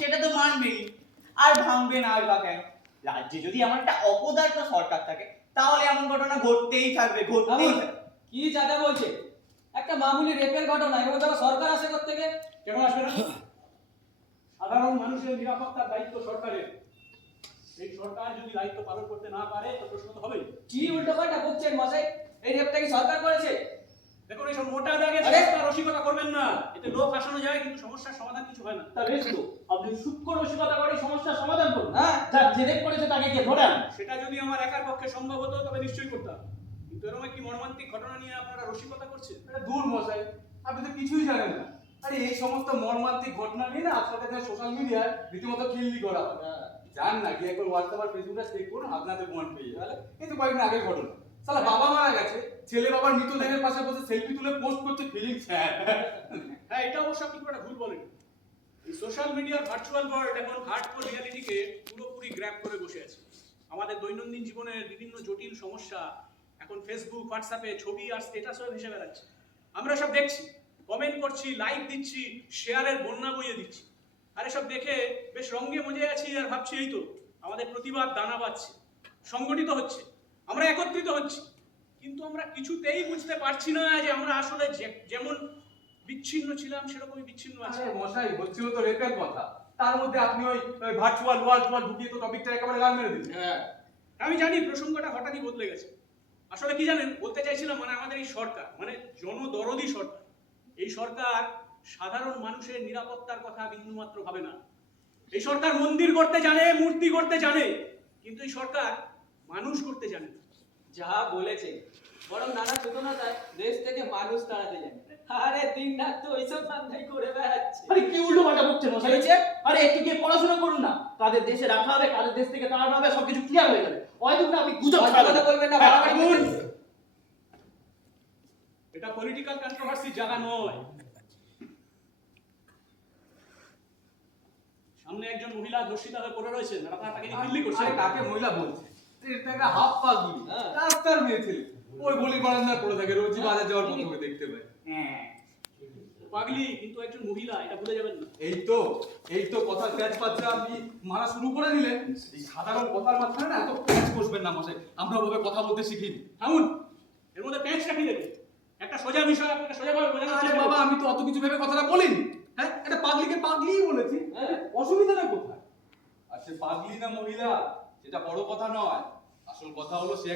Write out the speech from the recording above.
সেটা তো মানবেই, আর ভাঙবে না আর বা কেন? রাজ্যে যদি এমন একটা অপদার্থ সরকার থাকে তাহলে এমন ঘটনা ঘটতেই থাকবে, ঘটতেই থাকবে। কি চাচা বলছে? একটা মামুলি রেপের ঘটনা, এর মধ্যে আবার সরকার আসে কোত্থেকে? কেন আসবে না? সাধারণ মানুষের নিরাপত্তার দায়িত্ব সরকারের। এই সরকার যদি দায়িত্ব পালন করতে না পারে তো প্রশ্ন তো হবেই। কি উল্টোপাল্টা বকছেন মশাই? এই রেপটা কি সরকার করেছে? দেখুন, এইসব মোটা দাগে আরে! রসিকতা করবেন না। এতে লোক ফাঁসানো যায় কিন্তু সমস্যার সমাধান কিছু হয় না। তা বেশ তো, আপনি সূক্ষ্ম রসিকতা করে সমস্যার সমাধান করুন। হ্যাঁ। যার জেদ করেছে তাকে কে ধরান? সেটা যদি আমার একার পক্ষে সম্ভব হতো তবে নিশ্চয়ই করতাম, কিন্তু এরকম একটি মর্মান্তিক ঘটনা নিয়ে আপনারা রসিকতা করছেন। এটা দূর মশাই, আপনি তো কিছুই জানেন না। আরে এই সমস্ত মর্মান্তিক ঘটনা নিয়ে না আজকাল সোশ্যাল মিডিয়ায় রীতিমতো খিল্লি করা হয়। জান না গিয়ে একবার হোয়াটসঅ্যাপ আর ফেসবুকে চেক করুন, আপনাদের মন পেয়ে যাবে। এই তো কয়েকদিন আগের ঘটনা, সালা বাবা মারা গেছে, ছেলে বাবার মৃতদেহের পাশে বসে সেলফি তুলে পোস্ট করতে, ফিলিং স্যাড। হ্যাঁ, এটা অবশ্য আপনি খুব একটা ভুল বলেন। এই সোশ্যাল মিডিয়ার ভার্চুয়াল ওয়ার্ল্ড এখন হার্ডকোর রিয়ালিটিকে পুরোপুরি গ্র্যাব করে বসে আছে। আমাদের দৈনন্দিন জীবনের বিভিন্ন জটিল সমস্যা এখন ফেসবুক, হোয়াটসঅ্যাপে ছবি আর স্ট্যাটাস হয়ে ভেসে বেড়াচ্ছে। আমরা সব দেখছি, কমেন্ট করছি, লাইক দিচ্ছি, শেয়ারের বন্যা বইয়ে দিচ্ছি। আর এসব দেখে বেশ রঙে মজে আছি আর ভাবছি এই তো আমাদের প্রতিবাদ দানা বাঁধছে, সংগঠিত হচ্ছে, আমরা একত্রিত হচ্ছি। কিন্তু আমরা কিছুতেই বুঝতে পারছি না যে আমরা আসলে যেমন বিচ্ছিন্ন ছিলাম সেরকমই বিচ্ছিন্ন আছি। আরে মশাই, হচ্ছিল তো রেপের কথা, তার মধ্যে আপনি ওই ভার্চুয়াল ওয়ার্ল্ড ঢুকিয়ে তো টপিকটা একেবারে গাল মেরে দিলেন। হ্যাঁ, আমি জানি প্রসঙ্গটা হঠাৎই বদলে গেছে। আসলে কি জানেন, বলতে চাইছিলাম মানে আমাদের এই সরকার, মানে জনদরদি সরকার, এই সরকার সাধারণ মানুষের নিরাপত্তার কথা বিন্দুমাত্র ভাবে না। এই সরকার মন্দির করতে জানে, মূর্তি করতে জানে, কিন্তু এই সরকার মানুষ করতে জানে না। যা বলেছে, বরং নানা চেতনাতায় দেশ থেকে মানুষ তাড়াতে জানে। আরে দিন রাত তো ওইসব ধান্দাই করে বেড়াচ্ছে। আরে কি উল্টো পাল্টা বকছেন মশাই? হয়েছে? আরে একটু গিয়ে পড়াশোনা করুন না, কাদের দেশে রাখা হবে, কাদের দেশ থেকে তাড়ানো হবে, সবকিছু ক্লিয়ার হয়ে যাবে। হয়তো না আপনি গুজব কথা ছড়াবেন। বলবেন না, হ্যাঁ, বাড়াবাড়ি করবেন না। এটা পলিটিক্যাল কন্ট্রোভার্সির জায়গা নয়। সামনে একজন মহিলা ধর্ষিতা হয়ে পড়ে রয়েছেন আর আপনারা তাকে নিয়ে দিল্লি করছেন। আরে কাকে মহিলা বলছে? এটা একটা হাফ পাগলি, হ্যাঁ। রাস্তার মেয়ে ছেলে। ওই গলি বারান্দায় পড়ে থাকে, রোজই বাজার যাওয়ার পথে ওকে দেখতে পাই। হ্যাঁ, পাগলি কিন্তু একজন মহিলা, এটা ভুলে যাবেন না। এই তো কথা প্যাচ পাচ্ছে, আপনি মারা শুরু করে দিলেন। এই সাধারণ কথার মাঝখানে না এত প্যাচ বসবেন না মশাই, আমরা ওভাবে কথা বলতে শিখিনি। থামুন, এর মধ্যে প্যাঁচ রাখি দেবে। একটা সোজা বিষয় আপনাকে সোজাভাবে বোঝানোর আরে চেষ্টা বাবা, করছি। আমি তো অত কিছু ভেবে কথাটা বলিনি। হ্যাঁ, এটা পাগলিকে পাগলিই বলেছি। হ্যাঁ। অসুবিধাটা কোথায়? আর সে পাগলি না মহিলা সেটা বড় কথা নয়, আসল কথা হলো সে